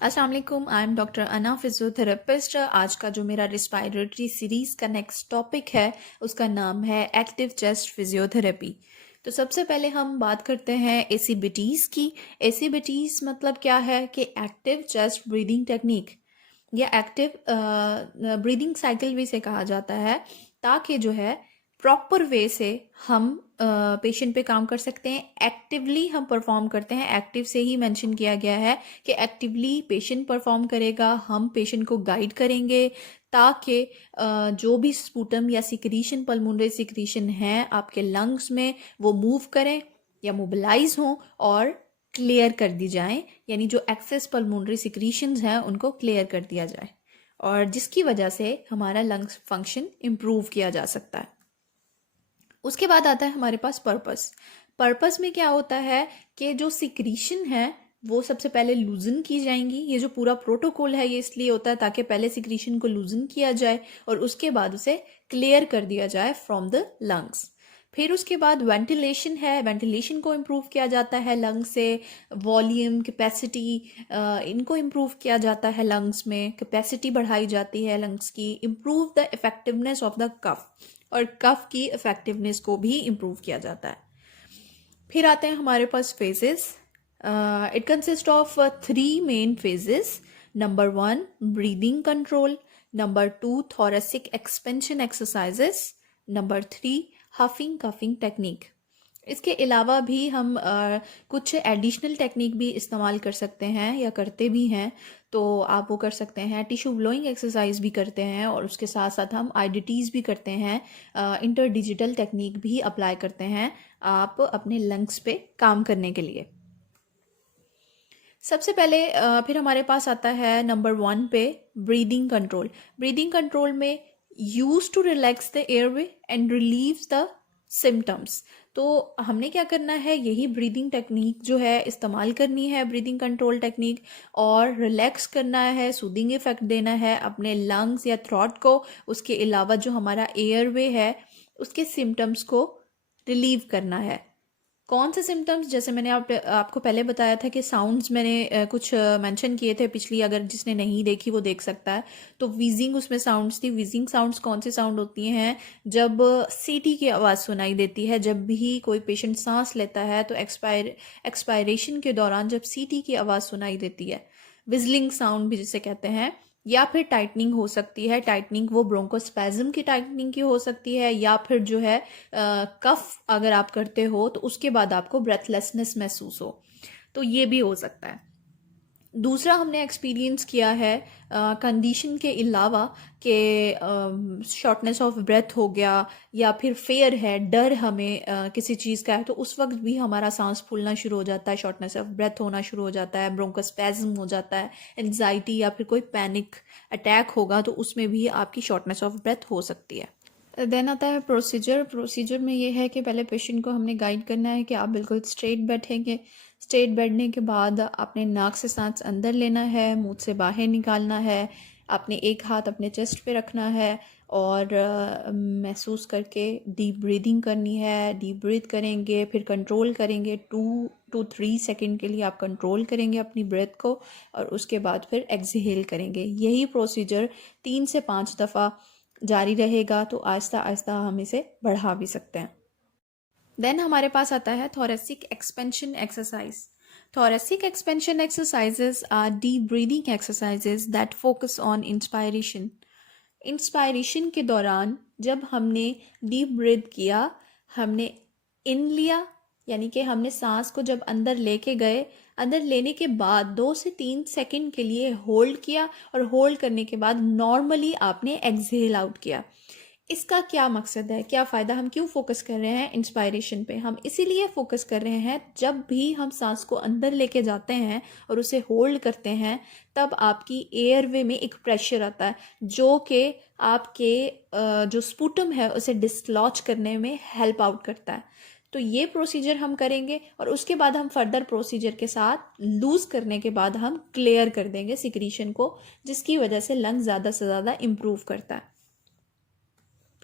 अस्सलाम वालेकुम, I am doctor अना, फिजियोथेरेपिस्ट। आज का जो मेरा रिस्पायरेटरी सीरीज़ का नेक्स्ट टॉपिक है उसका नाम है एक्टिव चेस्ट फिजियोथेरेपी। तो सबसे पहले हम बात करते हैं एसीबीटीज़ की। एसीबीटीज़ मतलब क्या है कि एक्टिव चेस्ट ब्रीदिंग टेक्निक या एक्टिव ब्रीदिंग साइकिल भी से कहा जाता है, ताकि जो है प्रॉपर वे से हम पेशेंट पे काम कर सकते हैं। एक्टिवली हम परफॉर्म करते हैं, एक्टिव से ही मेंशन किया गया है कि एक्टिवली पेशेंट परफॉर्म करेगा, हम पेशेंट को गाइड करेंगे ताकि जो भी स्पूटम या सिक्रीशन, पल्मोनरी सिक्रीशन है आपके लंग्स में, वो मूव करें या मोबिलाइज हों और क्लियर कर दी जाएं। यानी जो एक्सेस पल्मोनरी सिक्रीशंस हैं उनको क्लियर कर दिया जाए, और जिसकी वजह से हमारा लंग्स फंक्शन इम्प्रूव किया जा सकता है। उसके बाद आता है हमारे पास पर्पस। पर्पस में क्या होता है कि जो सिक्रीशन है वो सबसे पहले लूजन की जाएंगी। ये जो पूरा प्रोटोकॉल है ये इसलिए होता है ताकि पहले सिक्रीशन को लूजन किया जाए और उसके बाद उसे क्लियर कर दिया जाए फ्रॉम द लंग्स। फिर उसके बाद वेंटिलेशन है, वेंटिलेशन को इम्प्रूव किया जाता है लंग्स से। वॉल्यूम, कैपेसिटी, इनको इम्प्रूव किया जाता है लंग्स में, कैपेसिटी बढ़ाई जाती है लंग्स की। Improve the effectiveness of the कफ, और कफ की इफेक्टिवनेस को भी इम्प्रूव किया जाता है। फिर आते हैं हमारे पास phases. It consist of 3 main phases. Number 1 breathing control, number 2 thoracic expansion exercises, number 3 huffing coughing technique. इसके अलावा भी हम कुछ एडिशनल टेक्निक भी इस्तेमाल कर सकते हैं या करते भी हैं। तो आप वो कर सकते हैं, टिश्यू ब्लोइंग एक्सरसाइज भी करते हैं, और उसके साथ साथ हम आईडीटीज़ भी करते हैं, इंटर डिजिटल टेक्निक भी अप्लाई करते हैं आप अपने लंग्स पे काम करने के लिए। सबसे पहले फिर हमारे पास आता है नंबर 1 पे ब्रीदिंग कंट्रोल। ब्रीदिंग कंट्रोल में use to relax the airway and relieves the symptoms. तो हमने क्या करना है, यही ब्रीदिंग टेक्निक जो है इस्तेमाल करनी है, ब्रीदिंग कंट्रोल टेक्निक, और रिलैक्स करना है, सूदिंग इफेक्ट देना है अपने लंग्स या थ्रॉट को। उसके अलावा जो हमारा एयरवे है उसके सिम्टम्स को रिलीव करना है। कौन से सिम्टम्स, जैसे मैंने आपको पहले बताया था कि साउंड्स मैंने कुछ मेंशन किए थे पिछली, अगर जिसने नहीं देखी वो देख सकता है। तो वीजिंग उसमें साउंड्स थी। वीजिंग साउंड्स कौन से साउंड होती हैं, जब सीटी की आवाज़ सुनाई देती है। जब भी कोई पेशेंट सांस लेता है तो एक्सपायरेशन के दौरान जब सीटी की आवाज़ सुनाई देती है, विजलिंग साउंड भी जिसे कहते हैं। या फिर टाइटनिंग हो सकती है, टाइटनिंग वो ब्रोंकोस्पैज्म की टाइटनिंग की हो सकती है, या फिर जो है कफ अगर आप करते हो तो उसके बाद आपको ब्रेथलेसनेस महसूस हो, तो ये भी हो सकता है। दूसरा हमने एक्सपीरियंस किया है कंडीशन के अलावा कि शॉर्टनेस ऑफ ब्रेथ हो गया, या फिर फेयर है, डर हमें किसी चीज़ का है, तो उस वक्त भी हमारा सांस फूलना शुरू हो जाता है, शॉर्टनेस ऑफ ब्रेथ होना शुरू हो जाता है, ब्रोंकोस्पैज्म हो जाता है, एंजाइटी या फिर कोई पैनिक अटैक होगा तो उसमें भी आपकी शॉर्टनेस ऑफ ब्रेथ हो सकती है। देन आता है प्रोसीजर। प्रोसीजर में ये है कि पहले पेशेंट को हमने गाइड करना है कि आप बिल्कुल स्ट्रेट बैठेंगे। स्ट्रेट बैठने के बाद आपने नाक से सांस अंदर लेना है, मुंह से बाहर निकालना है। आपने एक हाथ अपने चेस्ट पे रखना है और महसूस करके डीप ब्रीदिंग करनी है। डीप ब्रीथ करेंगे, फिर कंट्रोल करेंगे। 2 to 3 सेकेंड के लिए आप कंट्रोल करेंगे अपनी ब्रेथ को, और उसके बाद फिर एक्सहेल करेंगे। यही प्रोसीजर 3 से 5 दफ़ा जारी रहेगा, तो आहिस्ता आहिस्ता हम इसे बढ़ा भी सकते हैं। देन हमारे पास आता है thoracic expansion exercise. Thoracic expansion exercises are deep breathing exercises that focus on inspiration. Inspiration के दौरान जब हमने डीप ब्रीथ किया, हमने इन लिया, यानी कि हमने सांस को जब अंदर लेके गए, अंदर लेने के बाद 2 से 3 सेकंड के लिए होल्ड किया, और होल्ड करने के बाद नॉर्मली आपने एक्सहेल आउट किया। इसका क्या मकसद है, क्या फ़ायदा, हम क्यों फोकस कर रहे हैं इंस्पायरेशन पे? हम इसीलिए फोकस कर रहे हैं, जब भी हम सांस को अंदर लेके जाते हैं और उसे होल्ड करते हैं, तब आपकी एयरवे में एक प्रेशर आता है जो कि आपके जो स्पूटम है उसे डिसलॉज करने में हेल्प आउट करता है। तो ये प्रोसीजर हम करेंगे, और उसके बाद हम फर्दर प्रोसीजर के साथ लूज़ करने के बाद हम क्लियर कर देंगे सिक्रीशन को, जिसकी वजह से लंग ज़्यादा से ज़्यादा इम्प्रूव करता है।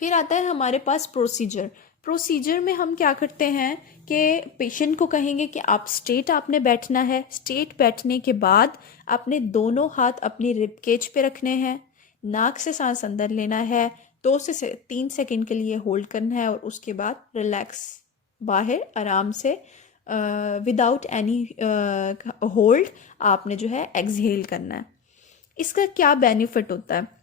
फिर आता है हमारे पास प्रोसीजर। प्रोसीजर में हम क्या करते हैं कि पेशेंट को कहेंगे कि आप स्ट्रेट आपने बैठना है। स्ट्रेट बैठने के बाद आपने दोनों हाथ अपनी रिब केज पे रखने हैं, नाक से सांस अंदर लेना है, 2 से 3 सेकंड के लिए होल्ड करना है और उसके बाद रिलैक्स बाहर आराम से विदाउट एनी होल्ड आपने जो है एक्सहेल करना है। इसका क्या बेनिफिट होता है?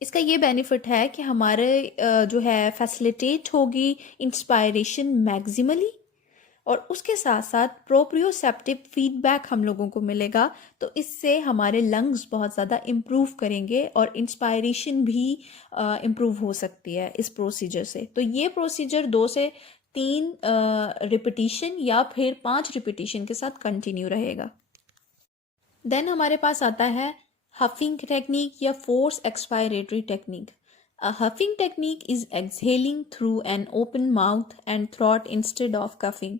इसका ये बेनिफिट है कि हमारे जो है फैसिलिटेट होगी इंस्पायरेशन मैक्सिमली, और उसके साथ साथ प्रोप्रियोसेप्टिव फीडबैक हम लोगों को मिलेगा। तो इससे हमारे लंग्स बहुत ज़्यादा इम्प्रूव करेंगे और इंस्पायरेशन भी इम्प्रूव हो सकती है इस प्रोसीजर से। तो ये प्रोसीजर 2 से 3 रिपीटिशन या फिर 5 रिपीटिशन के साथ कंटिन्यू रहेगा। देन हमारे पास आता है हफिंग टेक्निक या force expiratory technique. A huffing technique is exhaling through an open mouth and throat instead of coughing.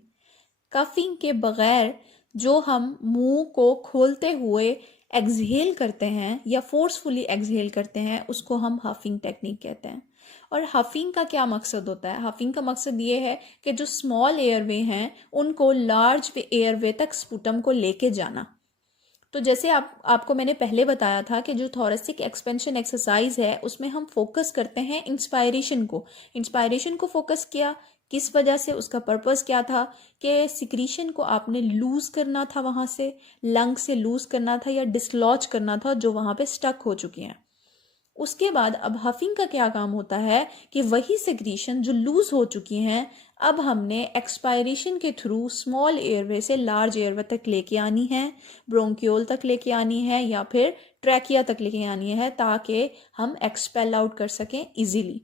Coughing के बगैर जो हम मुंह को खोलते हुए एक्सहेल करते हैं या फोर्सफुली एक्सहेल करते हैं उसको हम हफिंग टेक्निक कहते हैं। और हफिंग का क्या मकसद होता है? हफिंग का मकसद ये है कि जो स्मॉल एयरवे हैं उनको लार्ज एयरवे तक स्पूटम को लेके जाना। तो जैसे आपको मैंने पहले बताया था कि जो थोरेसिक एक्सपेंशन एक्सरसाइज है उसमें हम फोकस करते हैं इंस्पायरेशन को फोकस किया। किस वजह से? उसका पर्पस क्या था कि सिक्रीशन को आपने लूज करना था, वहां से लंग से लूज करना था या डिसलॉज करना था जो वहां पे स्टक हो चुकी हैं। उसके बाद अब हफिंग का क्या काम होता है कि वही सिक्रीशन जो लूज हो चुकी हैं अब हमने एक्सपायरेशन के थ्रू स्मॉल एयरवे से लार्ज एयरवे तक लेके आनी है, ब्रोंकियोल तक लेके आनी है या फिर ट्रैकिया तक लेके आनी है ताकि हम एक्सपेल आउट कर सकें इजीली।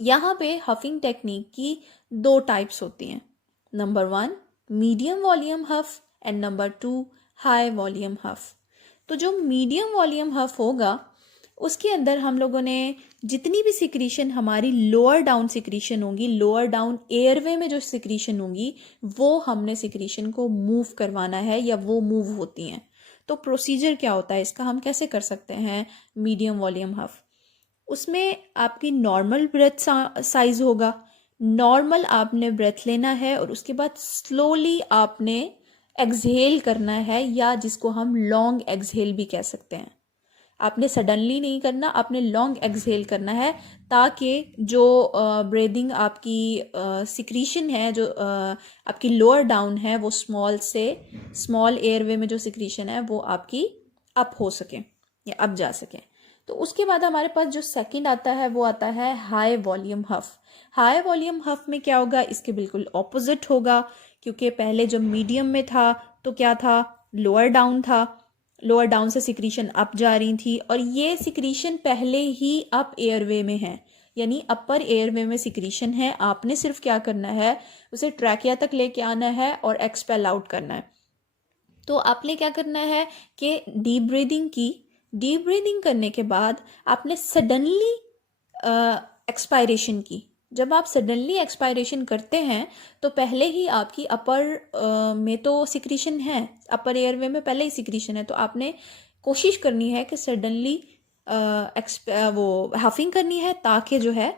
यहाँ पे हफिंग टेक्निक की 2 टाइप्स होती हैं। Number 1 medium volume huff and number 2 high volume huff. तो जो मीडियम वॉल्यूम हफ होगा उसके अंदर हम लोगों ने जितनी भी सिक्रीशन हमारी लोअर डाउन सिक्रीशन होगी, लोअर डाउन एयरवे में जो सिक्रीशन होंगी वो हमने सिक्रीशन को मूव करवाना है या वो मूव होती हैं। तो प्रोसीजर क्या होता है इसका, हम कैसे कर सकते हैं मीडियम वॉल्यूम हफ? उसमें आपकी नॉर्मल ब्रेथ साइज होगा। नॉर्मल आपने ब्रेथ लेना है और उसके बाद स्लोली आपने एक्सहेल करना है या जिसको हम लॉन्ग एक्सहेल भी कह सकते हैं। आपने सडनली नहीं करना, आपने लॉन्ग एक्सहेल करना है ताकि जो ब्रीदिंग आपकी सिक्रीशन है जो आपकी लोअर डाउन है वो स्मॉल एयरवे में जो सिक्रीशन है वो आपकी अप हो सके या अप जा सके। तो उसके बाद हमारे पास जो सेकंड आता है वो आता है हाई वॉल्यूम हफ। हाई वॉल्यूम हफ में क्या होगा? इसके बिल्कुल ऑपोजिट होगा, क्योंकि पहले जो मीडियम में था तो क्या था? लोअर डाउन था, लोअर डाउन से सिक्रीशन अप जा रही थी और ये सिक्रीशन पहले ही अप एयरवे में है, यानी अपर एयरवे में सिक्रीशन है। आपने सिर्फ क्या करना है, उसे ट्रैकिया तक लेके आना है और एक्सपेल आउट करना है। तो आपने क्या करना है कि डीप ब्रीदिंग की, डीप ब्रीदिंग करने के बाद आपने सडनली एक्सपायरेशन की। जब आप सडनली एक्सपायरेशन करते हैं तो पहले ही आपकी अपर में तो सिक्रीशन है, अपर एयरवे में पहले ही सिक्रीशन है, तो आपने कोशिश करनी है कि सडनली वो हफिंग करनी है ताकि जो है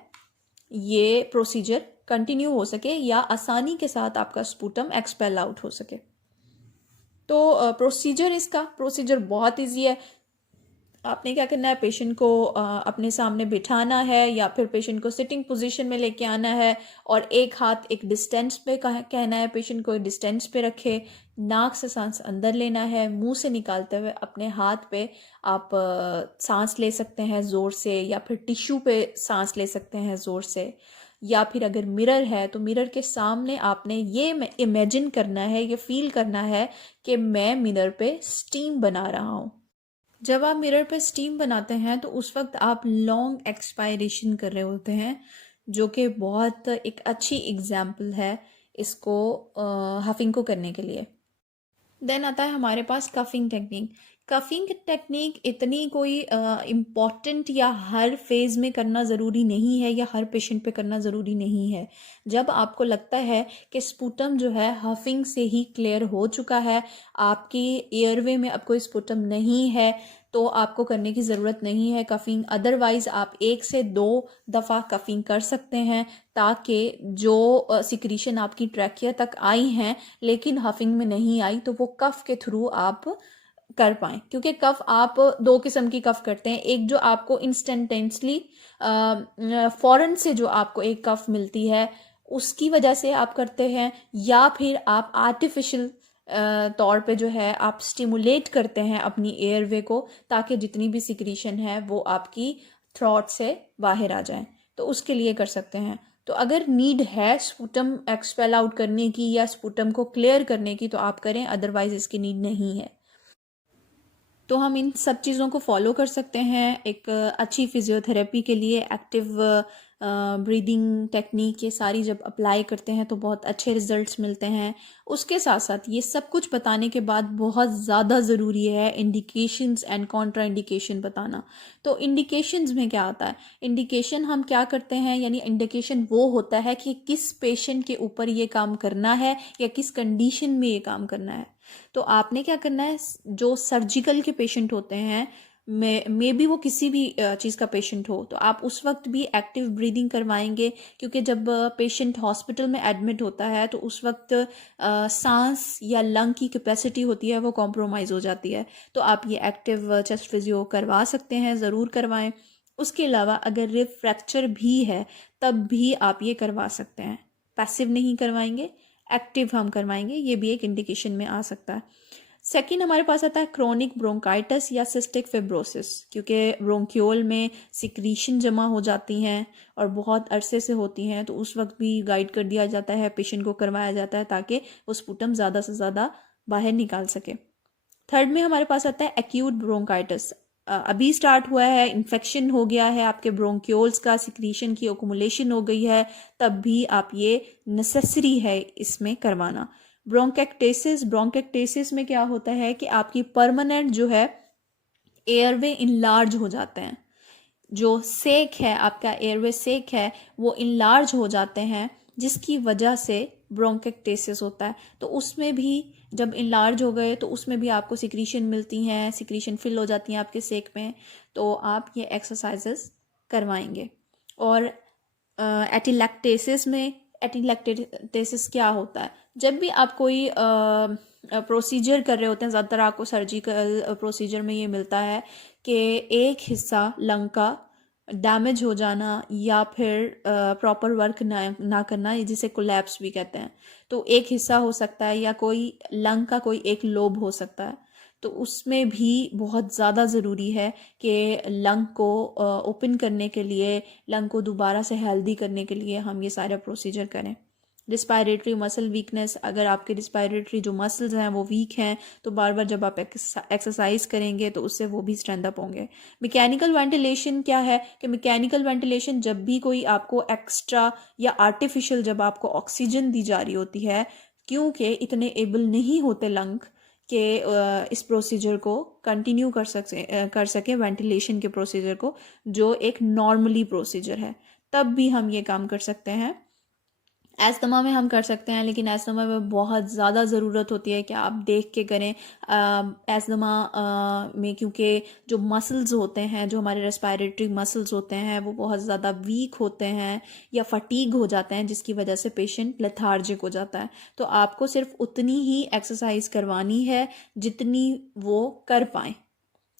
ये प्रोसीजर कंटिन्यू हो सके या आसानी के साथ आपका स्पूटम एक्सपेल आउट हो सके। तो प्रोसीजर बहुत ईजी है। आपने क्या करना है, पेशेंट को अपने सामने बिठाना है या फिर पेशेंट को सिटिंग पोजीशन में लेके आना है और एक हाथ एक डिस्टेंस पे कहना है पेशेंट को डिस्टेंस पे रखे। नाक से सांस अंदर लेना है, मुंह से निकालते हुए अपने हाथ पे आप सांस ले सकते हैं ज़ोर से या फिर टिश्यू पे सांस ले सकते हैं ज़ोर से, या फिर अगर मिरर है तो मिरर के सामने आपने ये इमेजिन करना है, ये फील करना है कि मैं मिरर पे स्टीम बना रहा हूँ। जब आप मिरर पे स्टीम बनाते हैं तो उस वक्त आप लॉन्ग एक्सपायरेशन कर रहे होते हैं, जो कि बहुत एक अच्छी एग्जाम्पल है इसको हफिंग को करने के लिए। देन आता है हमारे पास कफिंग टेक्निक। कफिंग टेक्निक इतनी कोई इम्पॉर्टेंट या हर फेज़ में करना ज़रूरी नहीं है या हर पेशेंट पे करना ज़रूरी नहीं है। जब आपको लगता है कि स्पूटम जो है हफिंग से ही क्लियर हो चुका है, आपकी एयरवे में अब कोई स्पूटम नहीं है, तो आपको करने की ज़रूरत नहीं है कफ़िंग। अदरवाइज़ आप 1 से 2 दफ़ा कफ़िंग कर सकते हैं, ताकि जो सिक्रीशन आपकी ट्रैकिया तक आई हैं लेकिन हफिंग में नहीं आई, तो वो कफ़ के थ्रू आप कर पाएँ। क्योंकि कफ़ आप 2 किस्म की कफ़ करते हैं, एक जो आपको इंस्टेंटेनियसली फ़ौरन से जो आपको एक कफ़ मिलती है उसकी वजह से आप करते हैं, या फिर आप आर्टिफिशियल तौर पे जो है आप स्टिमुलेट करते हैं अपनी एयरवे को, ताकि जितनी भी सिक्रीशन है वो आपकी थ्रोट से बाहर आ जाए। तो उसके लिए कर सकते हैं। तो अगर नीड है स्पुटम एक्सपेल आउट करने की या स्पुटम को क्लियर करने की तो आप करें, अदरवाइज इसकी नीड नहीं है। तो हम इन सब चीज़ों को फॉलो कर सकते हैं एक अच्छी फिजियोथेरेपी के लिए। एक्टिव ब्रीदिंग टेक्निक ये सारी जब अप्लाई करते हैं तो बहुत अच्छे रिजल्ट्स मिलते हैं। उसके साथ साथ ये सब कुछ बताने के बाद बहुत ज़्यादा ज़रूरी है इंडिकेशंस एंड कॉन्ट्रा इंडिकेशन बताना। तो इंडिकेशंस में क्या आता है, इंडिकेशन हम क्या करते हैं, यानी इंडिकेशन वो होता है कि किस पेशेंट के ऊपर ये काम करना है या किस कंडीशन में ये काम करना है। तो आपने क्या करना है, जो सर्जिकल के पेशेंट होते हैं, मे बी वो किसी भी चीज़ का पेशेंट हो, तो आप उस वक्त भी एक्टिव ब्रीदिंग करवाएंगे। क्योंकि जब पेशेंट हॉस्पिटल में एडमिट होता है तो उस वक्त सांस या लंग की कैपेसिटी होती है वो कॉम्प्रोमाइज़ हो जाती है। तो आप ये एक्टिव चेस्ट फिजियो करवा सकते हैं, ज़रूर करवाएं। उसके अलावा अगर रिब फ्रैक्चर भी है तब भी आप ये करवा सकते हैं। पैसिव नहीं करवाएंगे, एक्टिव हम करवाएंगे, ये भी एक इंडिकेशन में आ सकता है। सेकेंड हमारे पास आता है क्रोनिक ब्रोंकाइटिस या सिस्टिक फिब्रोसिस, क्योंकि ब्रोंक्योल में सिक्रीशन जमा हो जाती हैं और बहुत अरसे से होती हैं, तो उस वक्त भी गाइड कर दिया जाता है, पेशेंट को करवाया जाता है ताकि वो स्पुटम ज़्यादा से ज़्यादा बाहर निकाल सके। थर्ड में हमारे पास आता है एक्यूट ब्रोंकाइटिस। अभी स्टार्ट हुआ है, इन्फेक्शन हो गया है आपके ब्रोंक्योल्स का, सिक्रीशन की ओकुमुलेशन हो गई है, तब भी आप ये नेसेसरी है इसमें करवाना। ब्रोंकेक्टेसिस में क्या होता है कि आपकी परमानेंट जो है एयरवे इनलार्ज हो जाते हैं, जो सेक है आपका एयरवे सेक है वो इनलार्ज हो जाते हैं, जिसकी वजह से ब्रोंकेक्टेसिस होता है। तो उसमें भी जब इनलार्ज हो गए तो उसमें भी आपको सिक्रीशन मिलती हैं, सिक्रीशन फिल हो जाती हैं आपके सेक में, तो आप ये एक्सरसाइजेस करवाएंगे। और एटिलैक्टेसिस में, एटिलैक्टेसिस क्या होता है, जब भी आप कोई प्रोसीजर कर रहे होते हैं, ज़्यादातर आपको सर्जिकल प्रोसीजर में ये मिलता है कि एक हिस्सा लंग का डैमेज हो जाना या फिर प्रॉपर वर्क ना करना, जिसे कोलैप्स भी कहते हैं। तो एक हिस्सा हो सकता है या कोई लंग का कोई एक लोब हो सकता है, तो उसमें भी बहुत ज़्यादा ज़रूरी है कि लंग को ओपन करने के लिए, लंग को दोबारा से हेल्दी करने के लिए हम ये सारा प्रोसीजर करें। रिस्पायरेटरी मसल वीकनेस, अगर आपके रिस्पायरेटरी जो मसल्स हैं वो वीक हैं तो बार बार जब आप एक्सरसाइज करेंगे तो उससे वो भी स्ट्रेंथ अप होंगे। मैकेनिकल वेंटिलेशन क्या है कि मैकेनिकल वेंटिलेशन जब भी कोई आपको एक्स्ट्रा या आर्टिफिशियल जब आपको ऑक्सीजन दी जा रही होती है, क्योंकि इतने एबल नहीं होते लंग के इस प्रोसीजर को कंटिन्यू कर सके वेंटिलेशन के प्रोसीजर को, जो एक नॉर्मली प्रोसीजर है, तब भी हम ये काम कर सकते हैं। एस्थमा में हम कर सकते हैं, लेकिन एस्थमा में बहुत ज़्यादा ज़रूरत होती है कि आप देख के करें। एस्थमा में क्योंकि जो मसल्स होते हैं, जो हमारे रेस्पायरेटरी मसल्स होते हैं, वो बहुत ज़्यादा वीक होते हैं या फटीग हो जाते हैं, जिसकी वजह से पेशेंट लेथार्जिक हो जाता है। तो आपको सिर्फ उतनी ही एक्सरसाइज करवानी है जितनी वो कर पाएँ।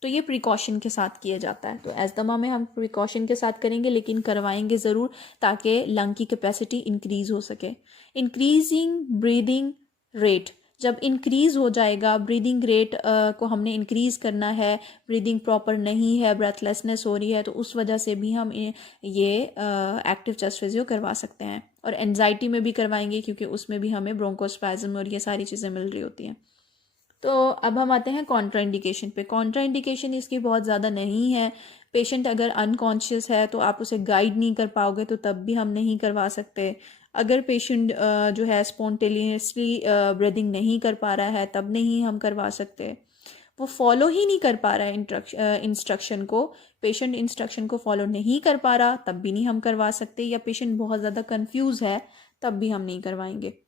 तो ये प्रिकॉशन के साथ किया जाता है। तो एस्थमा में हम प्रिकॉशन के साथ करेंगे, लेकिन करवाएंगे ज़रूर ताकि लंग की कैपेसिटी इंक्रीज हो सके। इंक्रीजिंग ब्रीदिंग रेट, जब इंक्रीज हो जाएगा ब्रीदिंग रेट को हमने इंक्रीज करना है, ब्रीदिंग प्रॉपर नहीं है, ब्रेथलेसनेस हो रही है, तो उस वजह से भी हम ये एक्टिव चेस्ट फिजियो करवा सकते हैं। और एंजाइटी में भी करवाएंगे क्योंकि उसमें भी हमें ब्रोंकोस्पैज्म और ये सारी चीज़ें मिल रही होती हैं। तो अब हम आते हैं कॉन्ट्रा इंडिकेशन पे। कॉन्ट्रा इंडिकेशन इसकी बहुत ज़्यादा नहीं है। पेशेंट अगर अनकॉन्शियस है तो आप उसे गाइड नहीं कर पाओगे, तो तब भी हम नहीं करवा सकते। अगर पेशेंट जो है स्पॉन्टेनियसली ब्रीदिंग नहीं कर पा रहा है तब नहीं हम करवा सकते। वो फॉलो ही नहीं कर पा रहा है इंस्ट्रक्शन को, पेशेंट इंस्ट्रक्शन को फॉलो नहीं कर पा रहा तब भी नहीं हम करवा सकते, या पेशेंट बहुत ज़्यादा कंफ्यूज है तब भी हम नहीं करवाएंगे।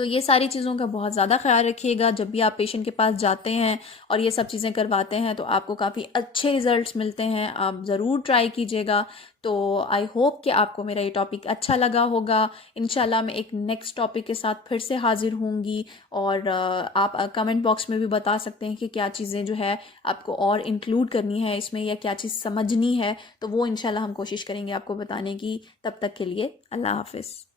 तो ये सारी चीज़ों का बहुत ज़्यादा ख्याल रखिएगा जब भी आप पेशेंट के पास जाते हैं और ये सब चीज़ें करवाते हैं, तो आपको काफ़ी अच्छे रिजल्ट्स मिलते हैं। आप ज़रूर ट्राई कीजिएगा। तो आई होप कि आपको मेरा ये टॉपिक अच्छा लगा होगा। इंशाल्लाह मैं एक नेक्स्ट टॉपिक के साथ फिर से हाजिर होंगी, और आप कमेंट बॉक्स में भी बता सकते हैं कि क्या चीज़ें जो है आपको और इंक्लूड करनी है इसमें, या क्या चीज़ समझनी है, तो वो इंशाल्लाह हम कोशिश करेंगे आपको बताने की। तब तक के लिए अल्लाह हाफिज़।